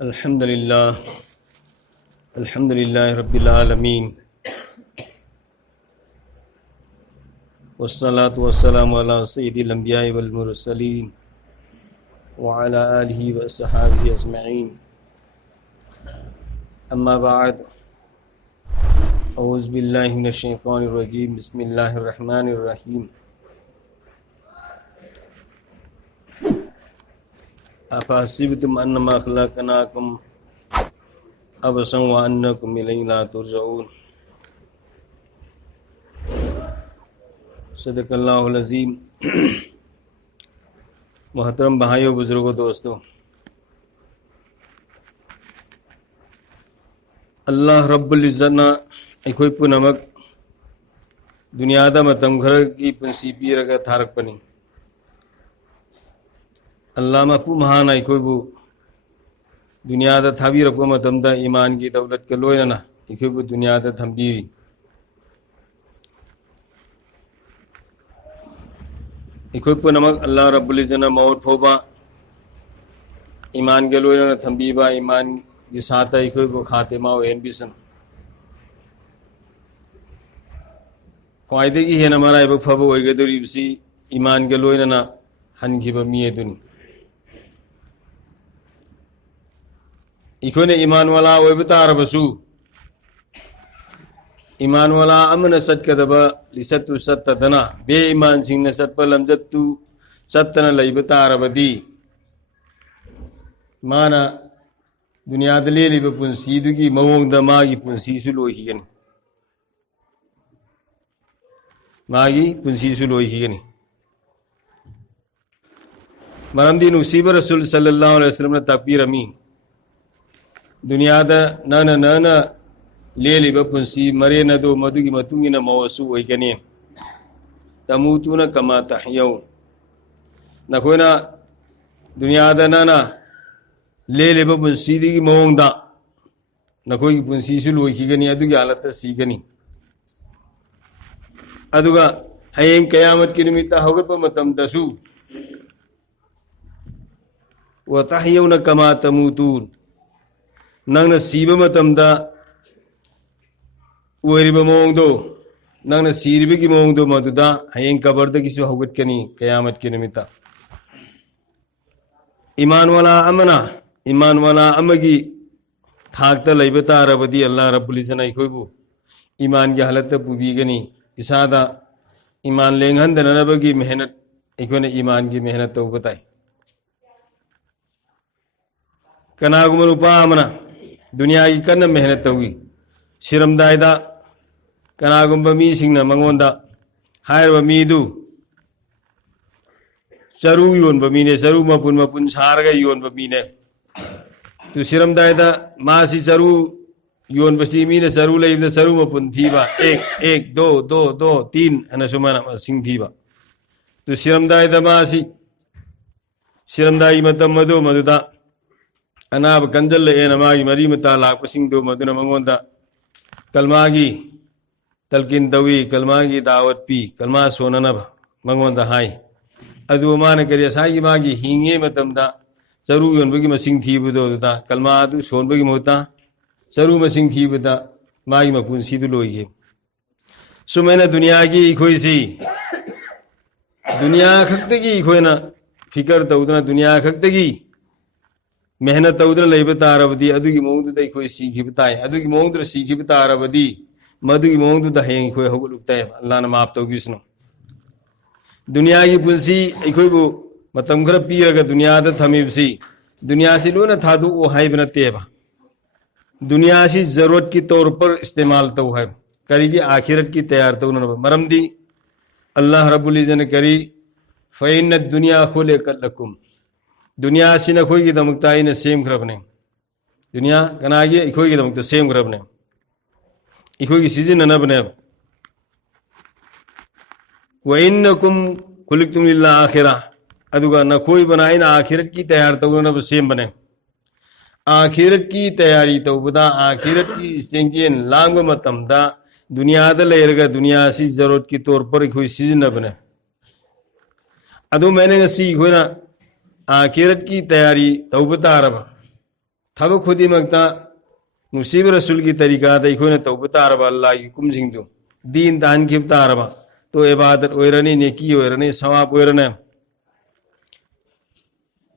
अल्हम्दुलिल्लाह अल्हम्दुलिल्लाहि रब्बिल आलमीन वस्सलातु वस्सलामु अला सय्यिदिल अंबियाइ वल मुरसलीन व अला आलिहि व अस्हाबिहि अजमईन अम्मा बाद औज़ु बिल्लाहि मिनश शैतानिर रजीम बिस्मिल्लाहिर रहमानिर रहीम अफ़हसिबतुम अन्नमा खलक़नाकुम अबसन व अन्नकुम इलैना तुरजऊन। सदक़ल्लाहुल अज़ीम। मोहतरम भाइयों, बुज़ुर्गों, दोस्तों, अल्लाह रब्बुल इज़्ज़त अखोई पुनमक दुनियादा मतम खरगी पुंसी पीरगा थारकपनी अल्लाह मपू महान अखोइबु दुनियादा थाबीरक्पा मतमदा ईमान की दौलत का लोयना अखोइबु दुनियादा थंबीरी। अखोइ पुनमक अल्लाह रब्बुल इज़्ज़त मौत फोबा ईमान के लोयना थंबीबा ईमान की साथ अखोइबु खातिमा वेन बिसन ख्वाइदगी हेन मराइब फब ओइगदोरिबसी ईमान के लोयना हनखिबा मियेदुनी। इखोने ईमान वाला ओइब तारबसु ईमान वाला अमन सत्कदबा लिसत्तु सत्तदना बे ईमान सिंह सत्पा लमजत्तु सत्तना लैब तारबदी माना दुनियाद लेलिब पुंसीदुगी मवोंगदा मागी पुंसीसु लोइखिगनी मागी पुंसीसु लोइखिगनी। मरमदी नुसीब रसूल सल्लल्लाहु अलैहि वसल्लम ने ताकबीरमी दुनियादा नना लेलिब पुंसी मरे नदो मधुगी मतुंगिना मवसु ओइगनी तमुतुना कमा तहयौ नखोना दुनियादा नना लेलिब पुंसीदिगी मवोंगदा नखोई पुंसीसु लोइखिगनी अदुगी हालत सीगनी अदुगा हयें कयामत की निमित्त हौगरप मतमदसु व तहयौना कमा तमुतुन नंगना सीब मतमदा ओइरिब मवोंगदो नंगना सीरिबगी मवोंगदो मदुदा हयें कबरदगिसु हौगटकनी कयामत की निमित्त। ईमान वाला अमगी थाकता लैब तारबदी अल्लाह रब्बुल इज़्ज़त अखोइबु ईमान की हालत पुबीगनी इसादा ईमान लेंगहंदनबगी मेहनत अखोइना ईमान की मेहनत तौबताई। कनागुम नुपा अमना दुनिया की कन्न मेहनत तौगी सिरमदायदा कनागुम्बा मीसिंगना मंगोंदा हायरबा मीदु चरु योनबा मीने चरु मपुन सारगा योनबा मीने तु सिरमदायदा मासी चरु योनबसी मीने चरु लैबदा चरु मपुन थीबा एक दो तीन अना सुमाना सिंग थीबा तु सिरमदायदा मासी सिरमदाई मतम मदुदा अनाब कंजल एन मागी मरी मता लापसिंग मदुना मंगोंदा कलमागी तलकिन तवी कलमागी दावत पी कलमा सोननब मंगोंदा हाय अदु माने करिया सागी मागी हिंगे मतमदा चरु योनबगी मसिंग थीबदोदा कलमा अदु सोनबगी मोता चरु मसिंग थीबदा मागी मपुंसीदु लोइगे। सुमेना दुनिया की इखोइसी दुनिया खक्तगी इखोइना फिकर तौदना दुनिया खक्तगी मेहनत तौदना लैब तारबदी अदुगी मौंगदुदा इखोइ सीखिब ताय अदुगी मौंगदुदा सीखिब तारबदी मदुगी मौंगदुदा हयें इखोइ हौगलुक्ताय अल्लाहना माफ तौगिसनो। दुनिया की पुंसी इखोइबु मतम खर पीरगा दुनियादा थमिबसी दुनिया से लोना थादु ओ हाइब नतेबा दुनिया से जरूरत की तौर पर इस्तेमाल तो है करीगी आखिरत की तैयार तो मरमदी अल्लाह रब्बुल इज़्ज़त ने करी फ़इन्न दुनिया खुलिक़त लकुम दुनिया से नखोई की दमुक्ताई ने सेम खरबने दुनिया कनागी इखोई की दमुक्ता सेम खरबने इखोई की सीजन न बने व इन्नकुम खुलिक़तुम लिल्ला आखिरा अदुगा नखोई बनाई ना आखिरत की तैयार तो न सेम बने आखिरत की तैयारी तो बता आखिरत की सेंजेन लांग मतमदा दुनिया दा लेरगा दुनिया से जरूरत की तौर पर कोई सीजन न बने अदो मैंने सी खोना आखिरत की तैयारी तौब तारब थबक खुदिमक्ता नुसीब रसूल की तरीका दा इखोने तौबा तारबा अल्लाह की कुमसिंगदु दीन तान खिब तारबा तो इबादत ओइरनी नेकी ओइरनी सवाब ओइरने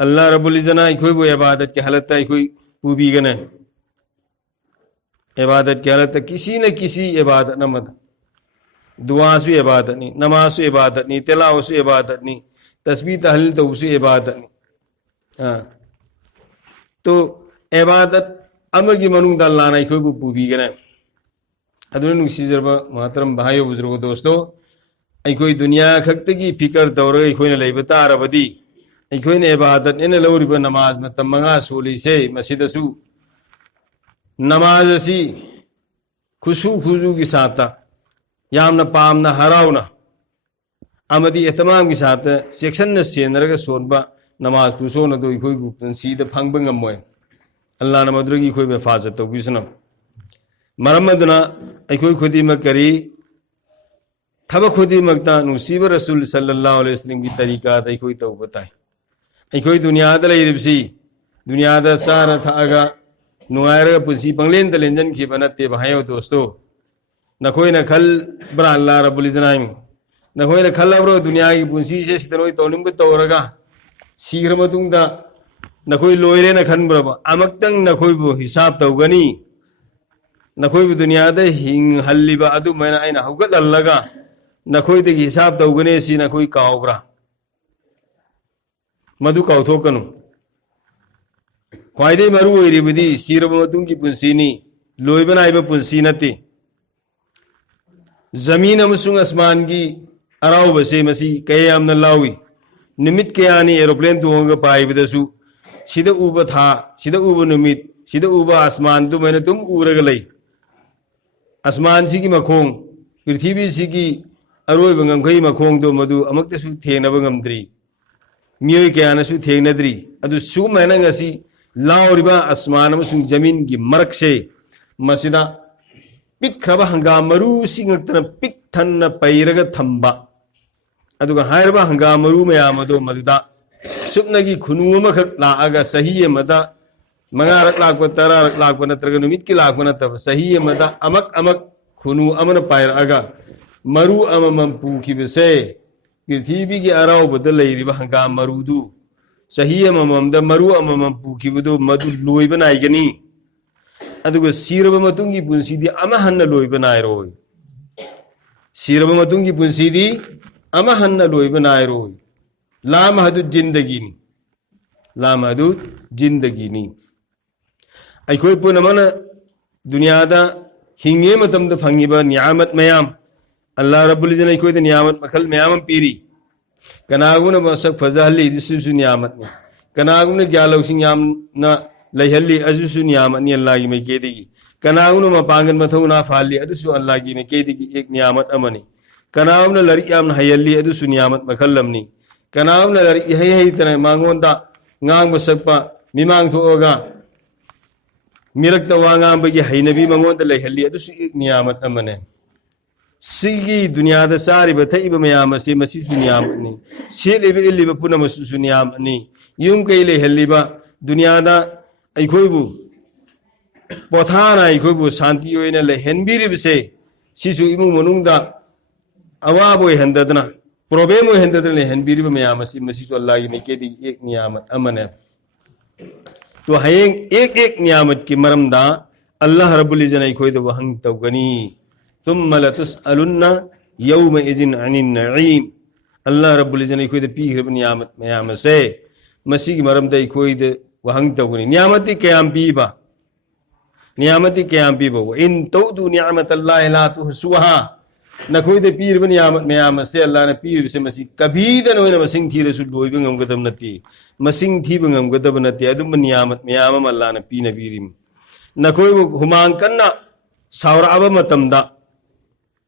अल्लाह रब्बुल इज़्ज़त इखोई वो इबादत की हालत इखोई पूबी गने इबादत की हालत किसी न किसी इबादत न मत दुआ से इबादत नहीं नमाज से इबादत नहीं तिलावत से इबादत नहीं तस्बीह तहलील तो उसे इबादत नहीं हाँ तो इबादत अमर की मनुंग दा अल्लाह ने इखोई पूबी गने अदुने नुसीजरबा महतरम भाइयों बुजुर्गों दोस्तों इखोई दुनिया खक्ते की फिकर तौर इखोई ने लेबा तारबदी इखोई ने इबादत ने लौरिबा नमाज में तमंगा सोली से मस्जिदसु नमाज असी खुशू खुजू की साथ यामना पामना हरावना अमदी एहतमाम की साथ सेक्शन न सेनरगा सोनबा नमाज कुसोन दो इखोई गुप्तन सीधा फंगबा ngam अल्लाह न मदुरगी इखोई बे हिफाजत तौबिसना मरमदना इखोई खुदिमा करी थब खुदिमक्ता नुसीब रसूल सल्लल्लाहु अलैहि वसल्लम की तरीका दा इखोई तौबा ताई इखोई दुनिया दा लेरिबसी दुनिया दा सारा थागा नुआयरगा पुसी पंगलेन तलेंजन की बनते भाइयों दोस्तों नखोई न खल ब्रा अल्लाह रब्बुल इज़्ज़त नखोई न खल ब्रो दुनिया की पुंसी से सितरोई तौनिम को तौरगा शीघ्र मतुंगदा नखोई लोयरे न खन ब्रबा अमक्तंग नखोई बो हिसाब तौगनी नखोई बो दुनिया दा हिंग हल्लिबा अदु मैना आइना हुगत अल्लगा नखोई ते हिसाब तौगने सी नखोई कावब्रा मधु कावथोकनु ख्वाइदे मरु ओइरिबदी सीरब मतुंग की पुंसीनी लोयबना आइबा पुंसी नते जमीन अमसुंग आसमान की अराव बसे मसी कयाम न लावी निमित कयानी एरोप्लेन तुंगा पाइबदसु सिदा उबा था सिदा उबा निमित सिदा उबा आसमान तो मैंने तुम उरगा लई आसमान सी की मखोंग पृथ्वी सी की अरोय बंगमखई मखोंग दो मधु अमक्तसु थेनबा ngam मियोय कयानसु थेनद्री अदु सु मैंने ngasi लावरिबा आसमान अमसुंग जमीन की मरक से मसिदा पिखरबा हंगाम मरु सिंगतन पिक थन्न पैरगा थंबा अदुगा हायरबा हंगाम मरु मयामदो मदुदा सुपनगी खुनु अमखक लाआगा सही मदा मंगारक लाकवा तरारक लाकवा नत्रगा नुमित की लाकवा नतब सही मदा अमक अमक खुनु अमन पैरगा मरु अममम पुखिबसे पृथ्वी की अराव बदल लेरिबा हंगाम मरुदु सही अममम द मरु अममम पुखिबदो मदु लोइबा नाइगनी अदुगा सीरबा मतुंगी पुंसीदी अमा हन्न लोइबा नाइरोय सीरबा मतुंगी पुंसीदी अमा हन्न लोइबा नाइरोय लाम हदु जिंदगीनी लाम हदु जिंदगीनी अखोई पुनमना दुनियादा हिंगे मतमदा फंगिबा नियामत मयाम अल्लाह रब्बुल इज़्ज़त अखोई द नियामत मखल मयाम पीरी कनागुना मसक फजहली दिसुसु नियामत ने कनागुना ग्यालौसिंग याम ना लैहली अजुसु नियामत नि अल्लाह की में केदिगी कनागुना मपांगन मथौना फाली अदुसु अल्लाह की में केदिगी एक नियामत अमनी कनागुना लरि याम हयली अदुसु नियामत मखलमनी कनागुना लरि हई तना मांगोंदा ngang basakpa mimang thoga mirak tawanga bagi hainabi mangon da laihalli adu su niyamat amane sigi dunya da sari ba thai ba mayam se masi su niyamat ni sele be illi ba puna masu su niyamat ni yum kai laihalli ba dunya da ai khoi bu pothana ai khoi bu shanti oina le henbiri bse sisu imu manung da awa boy hendadna problem ho hendadna le henbiri ba mayam se masi su allah ki ke di ek niyamat amane तो हयेंग एक एक नियामत की मरमदा अल्लाह रब्बुल इज़्ज़त ने कोई तो वहंग तवगनी थुम्मा लतुसअलुन्ना यौमइज़िन अनिन नईम अल्लाह रब्बुल इज़्ज़त ने कोई तो पीर नियामत नियामत से मसी की मरमदा कोई तो वहंग तवगनी नियामती क़याम पीबा व इन तौदु नियामतल्लाहि ला तुहसुहा न कोई तो पीर नियामत नियामत से अल्लाह ने पीर से मसी कभी दनो न मसिंग थी रसूल लोइब ngam नती मसिंग थी ngam नती अदुम नियामत मयाम अल्लाह ने पी नबीरिम न कोई हुमांग कन्ना सावराब मतमदा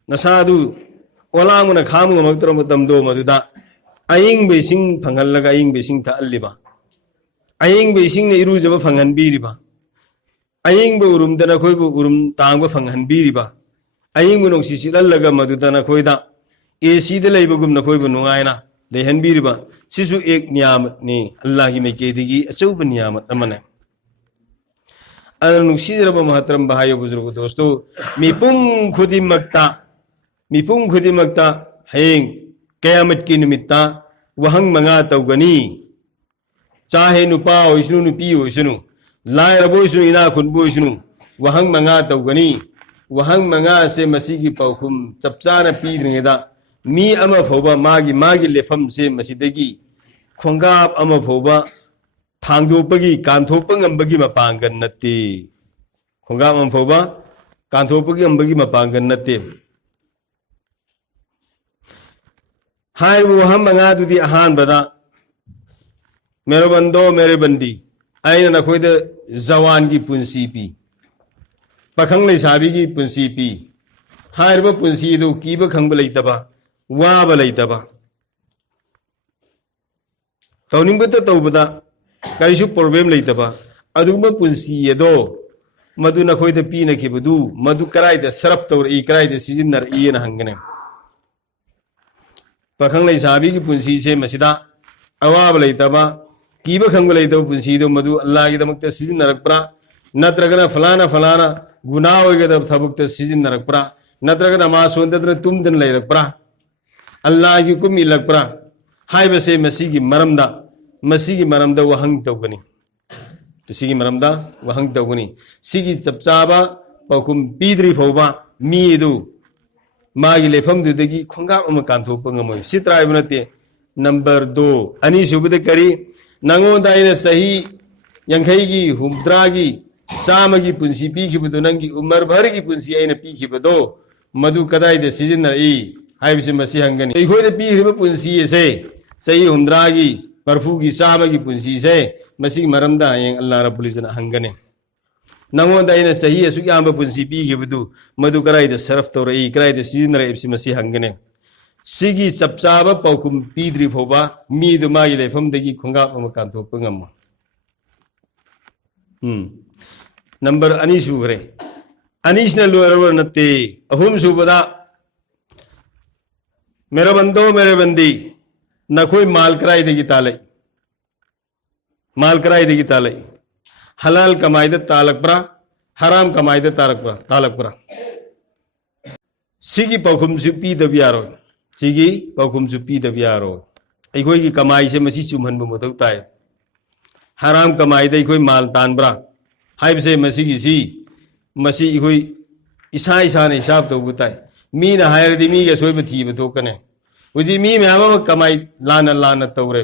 नसादु ओलांग न खाम ngमक्तर मतमदो मदुदा अयिंग बेसिंग फंगलगा अयिंग बेसिंग थाअल्लिबा अयिंग बेसिंग ने इरुजब फंगन बीरिबा अयिंग बे उरुम दना कोई बे उरुम तांग फंगन बीरिबा अयिंग नोंसी सिलल्लगा मदुदा न कोइदा एसी दे लेबगुम न कोइबु नुंगायना लेहन बीरिबा सिसु एक नियामत ने अल्लाह की में केदिगी अचौब नियामत अमने नुसीजरब महतरम भाइयों बुजुर्ग दोस्तों मिपुंग खुदिमक्ता हयेंग कयामत की निमित्ता वहंग मंगा तौगनी चाहे नुपा ओइसनु नुपी ओइसनु लायरब ओइसनु इना खुनबो ओइसनु वहंग मंगा तौगनी वहंग मंगा से मसी की पौखुम चपचाना पीद्रिंगेदा मी अमा फौबा मागी लेफम से मसीदगी खोंगाप अमा फौबा थांगदोपगी कांथोपंग अंबगी मपांगन नत्ते खोंगाप अमा फौबा कांथोपगी अंबगी मपांगन नत्ते हाय वो हम मंगा दुदी अहान बदा मेरो बंदो मेरे बंदी आइन नखोइद जवान की पुंसी पी पखंग लेसाबी की पुंसी पी हायरब पुंसी दो कीब खंग लैतबा वाब लैतबा तौनिंगबत तौबदा करिसु प्रॉब्लम लैतबा अदुगम पुंसी यदो मधु नखोइद पी नखिबदु मधु कराइद सरफ तौर ई कराइद सिजिनर ई न हंगने पखंग लेसाबी की पुंसी से मसिदा अवाब लैतबा कीब खंग लैतबा पुंसी दो मधु अल्लाह की दमकत सिजिनरकप्रा नत्रगना फलाना फलाना गुनाह होगदब थबुक्त सिजिनरकप्रा नत्रगना मासोंदद्र तुमदन लैरकप्रा अल्लाह की हुकुम इलकप्रा हाइबसे मसीगी मरमदा वहंग तौगनी सिगी मरमदा वहंग तौगनी सिगी चपचाबा पौकुम पीद्री फौबा मीदु मागी लेफम दुदगी खोंगा अम कांथोप ngमोय सित्राइब नते नंबर 2 अनि सुबद करी नंगोंदा आइना सही यंखैगी हुमद्रागी चामगी पुंसी पीखिबदो नंगी उमर भर की पुंसी आइना पीखिबदो मधु कदाइदे सिजिनरई हाइबसे मसी हंगनी इखोइदे पीखिब पुंसी से सही हुमद्रागी बर्फू की चामगी पुंसी से मसी मरमदा हयें अल्लाह रब्बुल इज्जत हंगने नंगोंदा आइना सही असुक याम पुंसी पीखिबदो मधु कराइदे सरफ तौरई कराइदे सिजिनरई इब्से मसी हंगने सिगी चपचाब पौकुम पीद्री फोबा मीदु मागी लेफमदगी खोंगा अम कांथोप ngम नंबर अनि सुग्रे अनीसना लोरवर नते अहुम सुबदा मेरा बंदो मेरे बंदी नखोई माल कराई देगी ताले हलाल कमाई दे तालकप्रा हराम कमाई दे तालकप्रा सिगी पौखुम सुपी दबियारो सिगी पौखुम सुपी दबियारो अखोई की कमाई से मसी चुमहनबो मथौ ताय हराम कमाई दे अखोई माल तानब्रा हाइबसे मसी मसी इखोई इसा ने हिसाब तौबु ताय मी ना हायरदी मी के सोइब थीब थोकने उजी मी म्याम कमाई लाना तौरे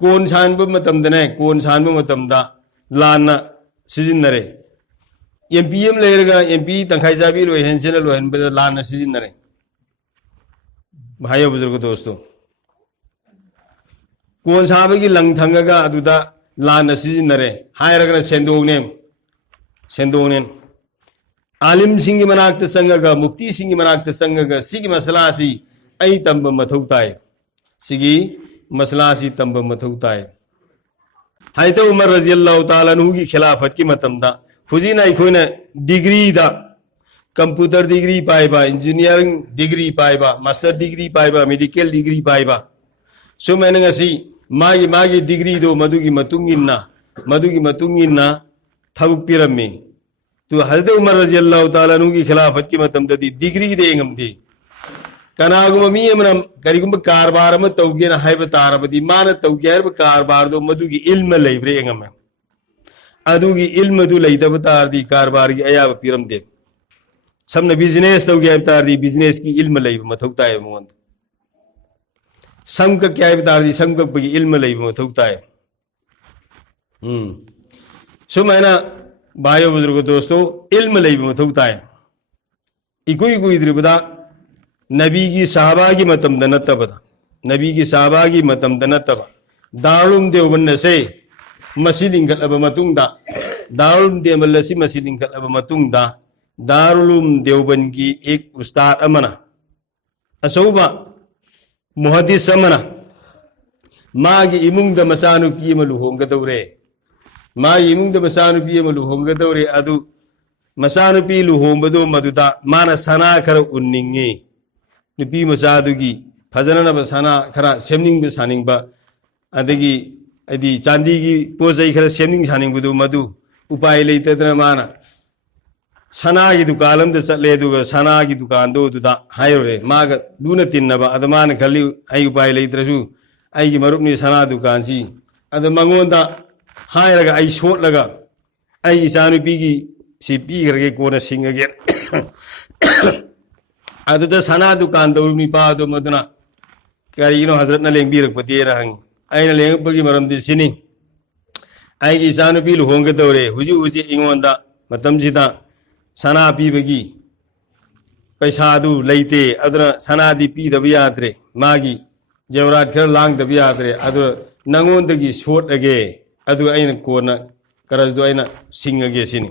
कोन सानबो मतमदने कोन सानबो मतमदा लाना सिजिनरे एमपीएम लेरगा एमपी तंखाई जाबी लो हेंसेन लो हेन बद लाना सिजिनरे भाइयों बुजुर्ग दोस्तों कोन साबगी लंग थंगगा अदुदा लाना सिजिनरे हायरगना सेंदोने आलिम सिंह मनाक्त संगगा मुक्ति सिंह मनाक्त संगगा सिगी मसलासी आई तंब मथौताय सिगी मसलासी तंब मथौताय हाइतो उमर रजियल्लाहु ताला नु की खिलाफत की मतमदा हुजीना इखोना डिग्री दा कंप्यूटर डिग्री पाइबा इंजीनियरिंग डिग्री पाइबा मास्टर डिग्री पाइबा मेडिकल डिग्री पाइबा सो मैंने ngasi मागी डिग्री दो मधुगी मतुंगिन्ना थबुक पिरम्मी तो हजरत उमर रज़ियल्लाहु ताला अन्हु की खिलाफत की मतमददी डिग्री दे ngमदी कनागुम मी अमना करिगुम कारबार म तौगे न हाइब तारबदी मान तौगे हरब कारबार दो मधुगी इल्म लैब्रे ngम अदुगी इल्म दु लैदब तारदी कारबार की अयाब पिरम दे सबने बिजनेस तौगे हरब तारदी बिजनेस की इल्म लैब मथौताय मोन संग क्या है तारदी संग की इल्म लैब मथौताय सो मैना भाइयों बुजुर्ग दोस्तों इल्म लैब मथौताय इकुई द्रिबदा नबी की साहबा की मतम दनतबदा नबी की साहबा की मतम दनतबा दारुम देवबन से मसीदिंगल अब मतुंगदा दारुम देवबल्लसी मसीदिंगल अब मतुंगदा दारुलुम देवबन की एक उस्ताद अमना असौबा मुहद्दिस अमना मागी इमुंग द मसानु की लुहोंगदौरे मागी इमुंग द मसानु की लुहोंगदौरे अदु मसानु पी लुहोंबदो मदुदा माना सना खर उन्निंगे नुपी मचादुगी फजनब सना खरा सेमनिंग सानिंग अदगी चांदी की पोजई खरा सेमनिंग सानिंग मधु उपाय लेते माना सना की दुकान चले सना की दुकान हायरे माग लूना तिन्नब अद मान खली आई उपाय लेत्रसु आई मरुपनी सना दुकान सी अद मंगोंदा हायरगा आई सोटलगा आई इचानुपी की सी पीगरगे कोना सिंगगे अदुदा सना दुकान दौरुनी पादो मदुना करीनो हजरत ना लेंबीरकपतिरा हंगी आइना लेंगपगी मरमदि सिनी आइगी इचानुपी लुहोंगे तौरे हुजी हुजी इंगोंदा मतमजिदा सना पीबगी पैसादु लैते अदुना सनादि पीदब यात्रे मागी जेवरात खर लांगदब यात्रे अदु नंगोंदगी सोटगे अदु आइना कोना करजदु आइना सिंगगे सिनी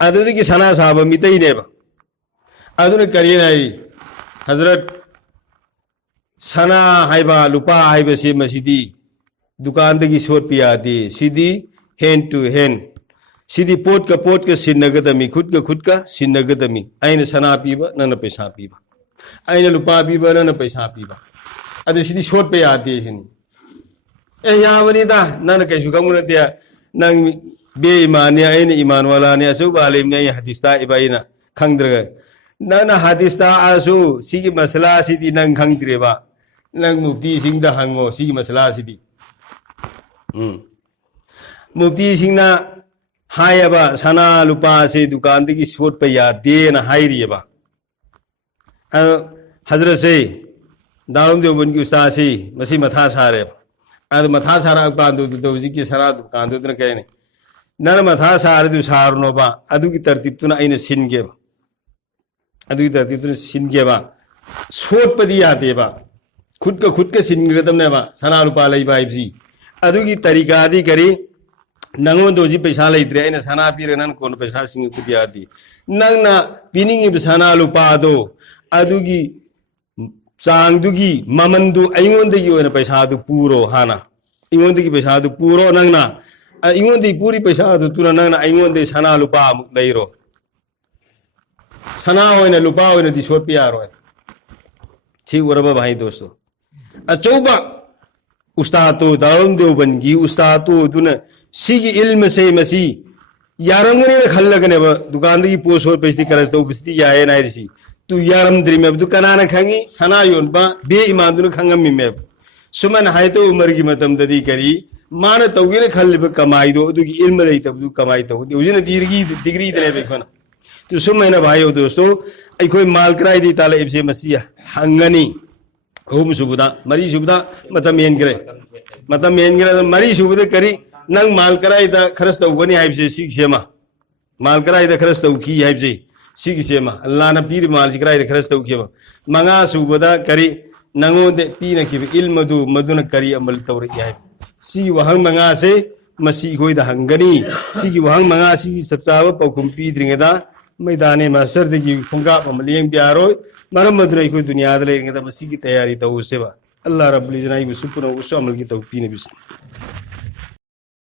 अदुदगी सना साब मितैनेबा अदुना करियनाई हजरत सना हाइबा लुपा हाइबा से मसीदी दुकान दगी सोट पियादी सीधी हैंड टू हैंड सीधी पोट का सिन्नगदमी खुद का सिन्नगदमी आइना सना पीबा नन पैसा पीबा आइना लुपा पीबा नन पैसा पीबा अदु सीधी सोट पे आती सिनी ए यावनीदा नन कैसु कमुनते नंग बे ईमान ने आइना ईमान वाला ने असु बालेम ने हदीसता इबाइना खंगद्रगा नना हदीसता आसु सिगी मसला सिदी नंग खंगद्रेबा नंग मुफ्ती सिंह हंगो सिगी मसला सिदी मुफ्ती सिंह हायबा सना लुपा से दुकान की सोट पे यादे न हायरियबा हजरत से दारुम देवबन की उस्ताद से मसी मथा सारे अद मथा सारा बांधो तो की सना दुकान तो कहने नन मथा सारे दु सारनोबा अदु की तरतीब तुना आइना सिनगेबा अदु की तरतीब तुना सिनगेबा सोट पदी यादेबा खुद का सिनगदमनेबा सना लुपा लैबा हाइबसी अदु की तरीका दी करी नंगोंदोजी पैसा लेत्रे आइना सना पीरे नन कोन पैसा सिंग कुदियादी नंगना पीनिंग सना लुपादो अदुगी चांगदुगी ममंदु अइंगोंदगी ओना पैसादु पूरो हाना इंगोंदगी पैसादु पूरो नंगना इंगोंदगी पूरी पैसादु तुना नंगना अइंगोंदे सना लुपा अमुक लैरो सना ओना लुपा ओना दि सोट पियारो छि उरबा भाई दोस्तों अचौबा उस्तादो दारुम देवबनगी उस्तादो दुना सिगी इल्म से मसी यारंगने खल्लगने दुकान की पोस्ट और पैसे करस तो बस्ती याए नाइरसी तू यारम द्रिमे दु कनाना खंगी सना योनबा बे ईमान दुन खंगम मिमे सुमन हाय तो उमर की मतम ददी करी मान तौगिने खल्लिब कमाई दो दुगी इल्म लई तब दु कमाई तो उजिन डिग्री दने बेखना तो सुमैना भाइयो दोस्तों अखोय माल कराई दी ताले इबसे मसिया हंगनी होम सुबुदा मरी सुबुदा मतम येनग्रे मरी सुबुदा करी नंग माल कराइदा खरस तौगनी हाइबसे सिगसेमा माल कराइदा खरस तौकी हाइबसे सिगसेमा अल्लाह ना पीर माल से कराइदा खरस तौकेमा मंगा सुबदा करी नंगोदे पीना की इल्मदु मदुन करी अमल तौर हाइ सी वहंग मंगा से मसी खोइदा हंगनी सी वहंग मंगा सी सबचाव पौकुम पीद्रिंगदा मैदाने मास्टर दगी खुंगा अमलियंग बियारो मरम मदुन कोई दुनिया दे लेंगदा मसी की तैयारी तौसेबा अल्लाह रब्बुल इज्जत सुपुनो उस अमल की तौफीक बिस्मिल्लाह।